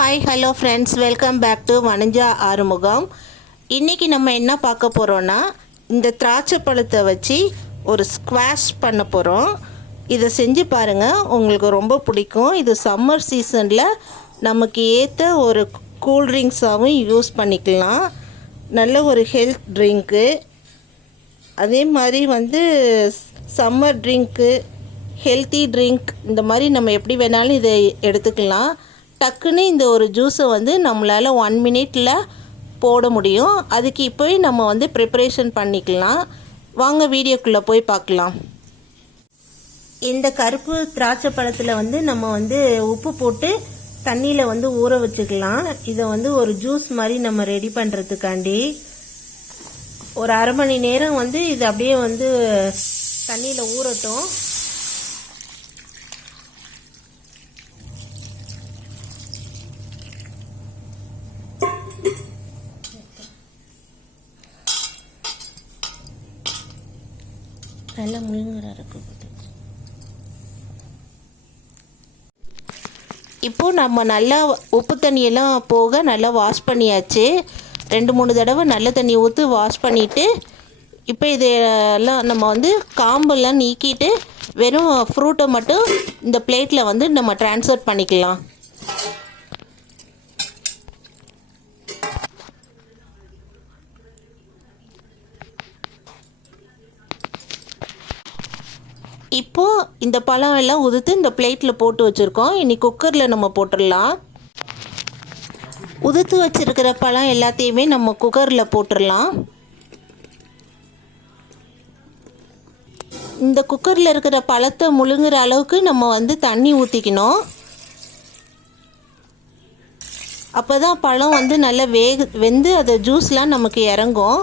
Hi hello friends, welcome back to Vanaja Arumugam. இன்றைக்கி நம்ம என்ன பார்க்க போகிறோன்னா, இந்த திராட்சை பழத்தை வச்சு ஒரு ஸ்குவாஷ் பண்ண போகிறோம். இதை செஞ்சு பாருங்கள், உங்களுக்கு ரொம்ப பிடிக்கும். இது சம்மர் சீசனில் நமக்கு ஏற்ற ஒரு கூல்ட்ரிங்க்ஸாகவும் யூஸ் பண்ணிக்கலாம். நல்ல ஒரு ஹெல்த் ட்ரிங்க்கு. அதே மாதிரி சம்மர் ட்ரிங்க்கு, ஹெல்த்தி ட்ரிங்க், இந்த மாதிரி நம்ம எப்படி வேணாலும் இதை எடுத்துக்கலாம். டக்குன்னு இந்த ஒரு ஜூஸை நம்மளால் 1 மினிட்டில் போட முடியும். அதுக்கு இப்போவே நம்ம ப்ரிப்பரேஷன் பண்ணிக்கலாம். வாங்க வீடியோக்குள்ளே போய் பார்க்கலாம். இந்த கருப்பு திராட்சை பழத்தில் நம்ம உப்பு போட்டு தண்ணியில் ஊற வச்சுக்கலாம். இதை ஒரு ஜூஸ் மாதிரி நம்ம ரெடி பண்ணுறதுக்காண்டி ஒரு அரை மணி நேரம் இது அப்படியே தண்ணியில் ஊறட்டும். நல்லா முழுங்குற இருக்குது. இப்போது நம்ம நல்லா உப்பு தண்ணியெல்லாம் போக நல்லா வாஷ் பண்ணியாச்சு. 2-3 தடவை நல்ல தண்ணி ஊற்றி வாஷ் பண்ணிவிட்டு, இப்போ இதெல்லாம் நம்ம காம்பெல்லாம் நீக்கிட்டு வெறும் ஃப்ரூட்டை மட்டும் இந்த பிளேட்டில் நம்ம ட்ரான்ஸ்ஃபர் பண்ணிக்கலாம். இப்போது இந்த பழம் எல்லாம் உதுத்து இந்த பிளேட்டில் போட்டு வச்சுருக்கோம். இனி குக்கரில் நம்ம போட்டுடலாம். உதுத்து வச்சுருக்கிற பழம் எல்லாத்தையுமே நம்ம குக்கரில் போட்டுடலாம். இந்த குக்கரில் இருக்கிற பழத்தை முழுங்குற அளவுக்கு நம்ம தண்ணி ஊற்றிக்கணும். அப்போ தான் பழம் நல்லா வெந்து அந்த ஜூஸ்லாம் நமக்கு இறங்கும்.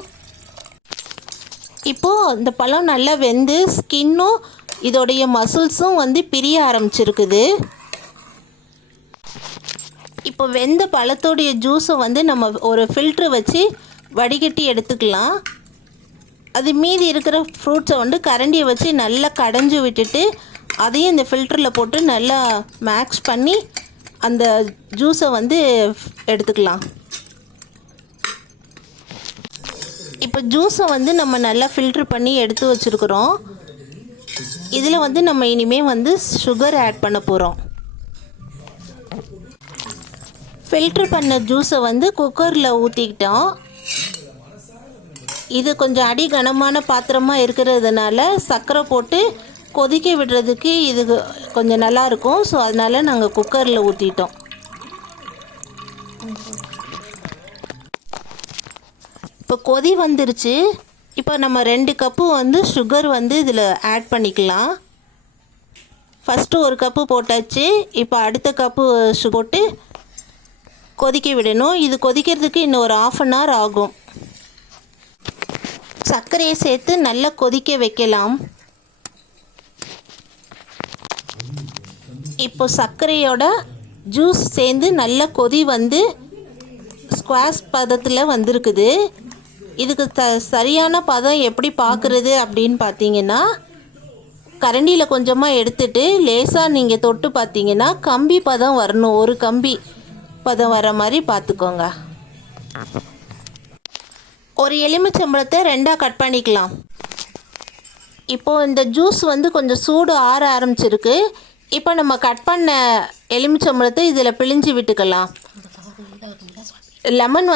இப்போது இந்த பழம் நல்லா வெந்து ஸ்கின்னும் இதோடைய மசில்ஸும் பிரிய ஆரம்பிச்சிருக்குது. இப்போ வெந்த பழத்தோடைய ஜூஸை நம்ம ஒரு ஃபில்ட்ரு வச்சு வடிகட்டி எடுத்துக்கலாம். அது மீதி இருக்கிற ஃப்ரூட்ஸை கரண்டியை வச்சு நல்லா கடைஞ்சி விட்டுட்டு அதையும் இந்த ஃபில்டரில் போட்டு நல்லா மேக்ஸ் பண்ணி அந்த ஜூஸை எடுத்துக்கலாம். இப்போ ஜூஸை நம்ம நல்லா ஃபில்ட்ரு பண்ணி எடுத்து வச்சுருக்குறோம். இதில் நம்ம இனிமேல் சுகர் ஆட் பண்ண போகிறோம். ஃபில்ட்ரு பண்ண ஜூஸை குக்கரில் ஊற்றிக்கிட்டோம். இது கொஞ்சம் அடி கனமான பாத்திரமாக இருக்கிறதுனால சர்க்கரை போட்டு கொதிக்க விடுறதுக்கு இது கொஞ்சம் நல்லாயிருக்கும். ஸோ அதனால் நாங்கள் குக்கரில் ஊற்றிட்டோம். இப்போ கொதி வந்துருச்சு. இப்போ நம்ம 2 கப்பு சுகர் இதில் ஆட் பண்ணிக்கலாம். ஃபஸ்ட்டு 1 கப்பு போட்டாச்சு. இப்போ அடுத்த கப்பு போட்டு கொதிக்க விடணும். இது கொதிக்கிறதுக்கு இன்னும் ஒரு 1/2 hour ஆகும். சர்க்கரையை சேர்த்து நல்லா கொதிக்க வைக்கலாம். இப்போ சர்க்கரையோட ஜூஸ் சேர்ந்து நல்ல கொதி ஸ்குவாஷ் பதத்தில் வந்திருக்குது. இதுக்கு சரியான பதம் எப்படி பார்க்குறது அப்படின்னு பார்த்தீங்கன்னா, கரண்டியில் கொஞ்சமாக எடுத்துட்டு லேசாக நீங்கள் தொட்டு பார்த்தீங்கன்னா கம்பி பதம் வரணும். ஒரு கம்பி பதம் வர மாதிரி பார்த்துக்கோங்க. ஒரு எலுமிச்சம்பழத்தை 2ஆக கட் பண்ணிக்கலாம். இப்போது இந்த ஜூஸ் கொஞ்சம் சூடு ஆற ஆரம்பிச்சிருக்கு. இப்போ நம்ம கட் பண்ண எலுமிச்சம்பழத்தை இதில் பிழிஞ்சு விட்டுக்கலாம். லெமன்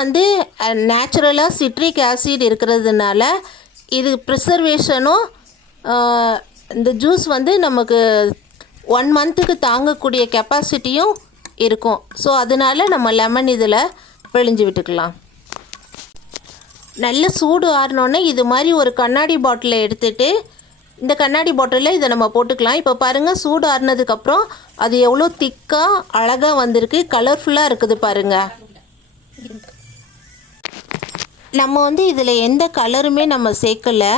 நேச்சுரலாக சிட்ரிக் ஆசிட் இருக்கிறதுனால இது ப்ரிசர்வேஷனும், இந்த ஜூஸ் நமக்கு 1 மந்த்துக்கு தாங்கக்கூடிய கெப்பாசிட்டியும் இருக்கும். ஸோ அதனால் நம்ம லெமன் இதில் பிழிஞ்சு விட்டுக்கலாம். நல்ல சூடு ஆறினோன்னே இது மாதிரி ஒரு கண்ணாடி பாட்டிலை எடுத்துகிட்டு இந்த கண்ணாடி பாட்டிலில் இதை நம்ம போட்டுக்கலாம். இப்போ பாருங்கள், சூடு ஆறினதுக்கப்புறம் அது எவ்வளோ திக்காக அழகாக வந்திருக்கு, கலர்ஃபுல்லாக இருக்குது பாருங்கள். நம்ம இதில் எந்த கலருமே நம்ம சேர்க்கலை.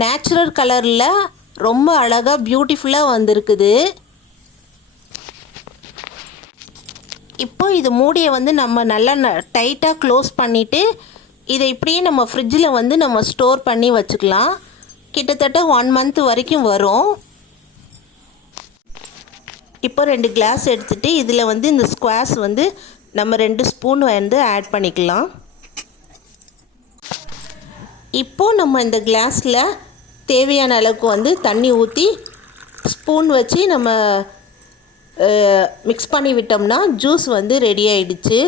நேச்சுரல் கலரில் ரொம்ப அழகாக பியூட்டிஃபுல்லாக வந்திருக்குது. இப்போ இது மூடியை நம்ம நல்லா டைட்டாக க்ளோஸ் பண்ணிவிட்டு இதை இப்படியே நம்ம ஃப்ரிட்ஜில் நம்ம ஸ்டோர் பண்ணி வச்சுக்கலாம். கிட்டத்தட்ட 1 மந்த் வரைக்கும் வரும். இப்போ 2 கிளாஸ் எடுத்துகிட்டு இதில் வந்து இந்த ஸ்குவாஷ் வந்து நம்ம 2 ஸ்பூன் வந்து ஆட் பண்ணிக்கலாம். இப்போது நம்ம இந்த கிளாஸில் தேவையான அளவுக்கு வந்து தண்ணி ஊற்றி ஸ்பூன் வச்சு நம்ம மிக்ஸ் பண்ணி விட்டோம்னா ஜூஸ் வந்து ரெடி ஆகிடுச்சு.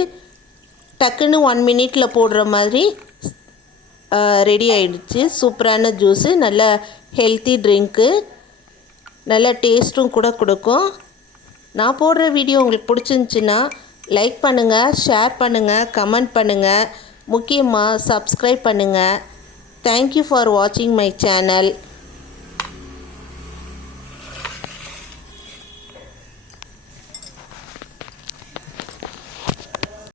டக்குன்னு 1 மினிட்டில் போடுற மாதிரி ரெடி ஆகிடுச்சு. சூப்பரான ஜூஸு, நல்ல ஹெல்த்தி ட்ரிங்க்கு, நல்ல டேஸ்ட்டும் கூட கொடுக்கும். நான் போடுற வீடியோ உங்களுக்கு பிடிச்சிருந்துச்சின்னா லைக் பண்ணுங்கள், ஷேர் பண்ணுங்கள், கமெண்ட் பண்ணுங்கள், முக்கியமாக சப்ஸ்கிரைப் பண்ணுங்கள். தேங்க்யூ ஃபார் வாட்சிங் மை சேனல்.